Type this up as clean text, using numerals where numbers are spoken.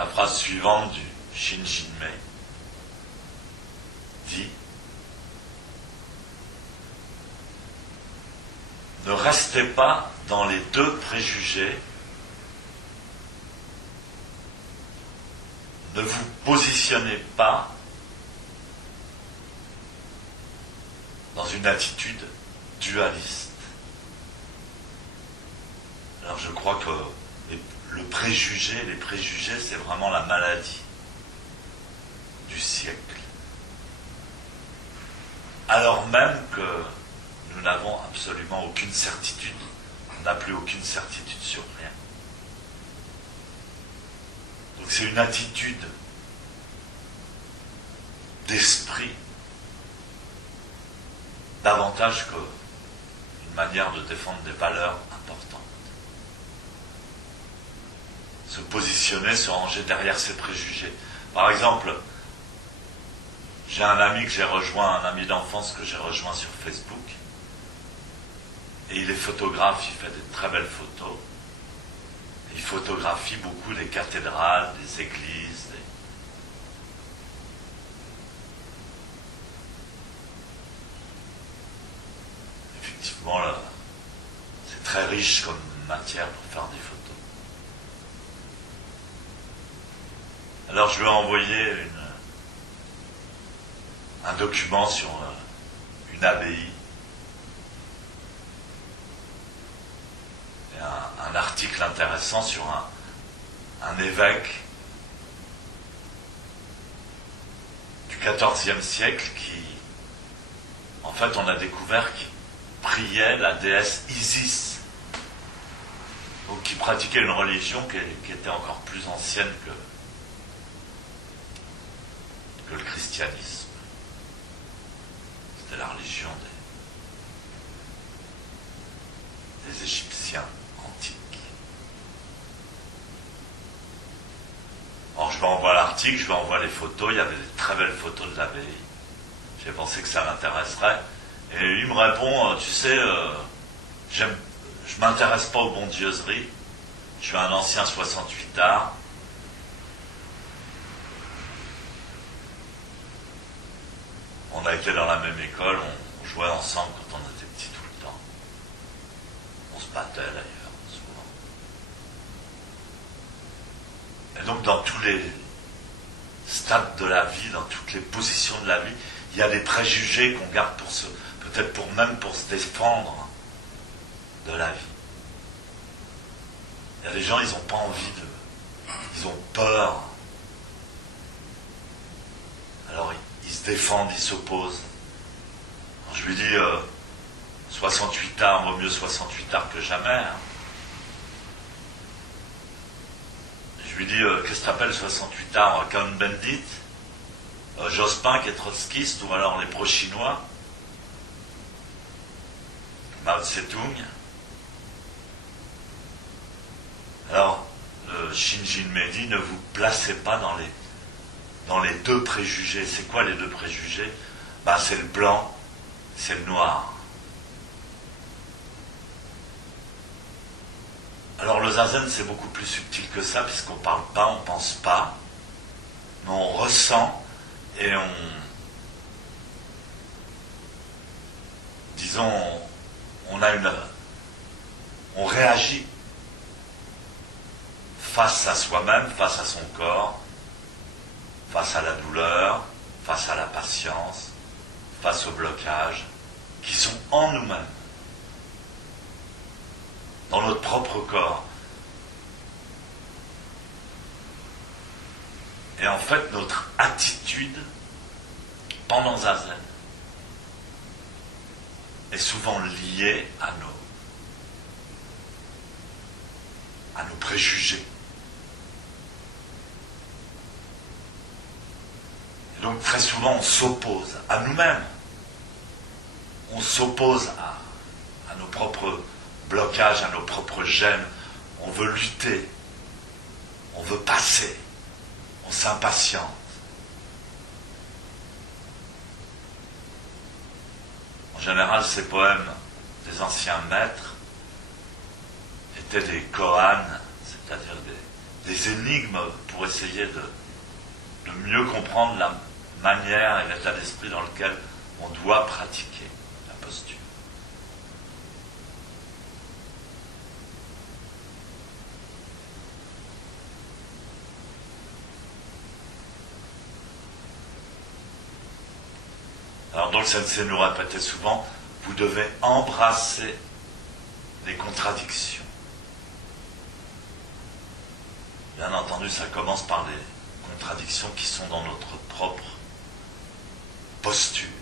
La phrase suivante du Shinjinmei dit: ne restez pas dans les deux préjugés, ne vous positionnez pas dans une attitude dualiste. Alors je crois que les préjugés, c'est vraiment la maladie du siècle. Alors même que nous n'avons absolument aucune certitude, on n'a plus aucune certitude sur rien. Donc c'est une attitude d'esprit davantage qu'une manière de défendre des valeurs importantes. Se positionner, se ranger derrière ses préjugés. Par exemple, j'ai un ami que j'ai rejoint, un ami d'enfance que j'ai rejoint sur Facebook, et il est photographe, il fait de très belles photos. Il photographie beaucoup des cathédrales, des églises, effectivement, là, c'est très riche comme matière pour faire des photos. Alors je lui ai envoyé un document sur une abbaye, et un article intéressant sur un évêque du XIVe siècle qui, en fait, on a découvert qu'il priait la déesse Isis, donc qui pratiquait une religion qui était encore plus ancienne que le christianisme. C'était la religion des Égyptiens antiques. Alors je lui envoie l'article, je lui envoie les photos, il y avait des très belles photos de l'abbaye. J'ai pensé que ça m'intéresserait. Et il me répond, tu sais, je m'intéresse pas aux bondieuseries, je suis un ancien 68 art. On a été dans la même école, on jouait ensemble quand on était petits tout le temps. On se battait d'ailleurs, souvent. Et donc dans tous les stades de la vie, dans toutes les positions de la vie, il y a des préjugés qu'on garde peut-être même pour se défendre de la vie. Il y a des gens, ils n'ont pas envie ils ont peur. Alors ils se défendent, ils s'opposent. Alors, je lui dis 68 arts, vaut mieux 68 arts que jamais. Hein. Je lui dis qu'est-ce que t'appelles 68 arts, Cohn-Bendit, Jospin qui est trotskiste, ou alors les pro-chinois, Mao Tse-tung. Alors le Shinjinmei dit: ne vous placez pas dans les deux préjugés. C'est quoi les deux préjugés? C'est le blanc, c'est le noir. Alors le zazen, c'est beaucoup plus subtil que ça, puisqu'on ne parle pas, on ne pense pas, mais on ressent et on réagit face à soi-même, face à son corps, face à la douleur, face à la patience, face au blocage, qui sont en nous-mêmes, dans notre propre corps. Et en fait, notre attitude pendant Zazen est souvent liée à nos préjugés. Et donc très souvent on s'oppose à nous-mêmes. On s'oppose à nos propres blocages, à nos propres gènes. On veut lutter. On veut passer. On s'impatiente. En général, ces poèmes des anciens maîtres étaient des koans, c'est-à-dire des énigmes pour essayer de mieux comprendre la manière et l'état d'esprit dans lequel on doit pratiquer la posture. Alors, donc, Sensei nous répétait souvent, vous devez embrasser les contradictions. Bien entendu, ça commence par les contradictions qui sont dans notre propre posture.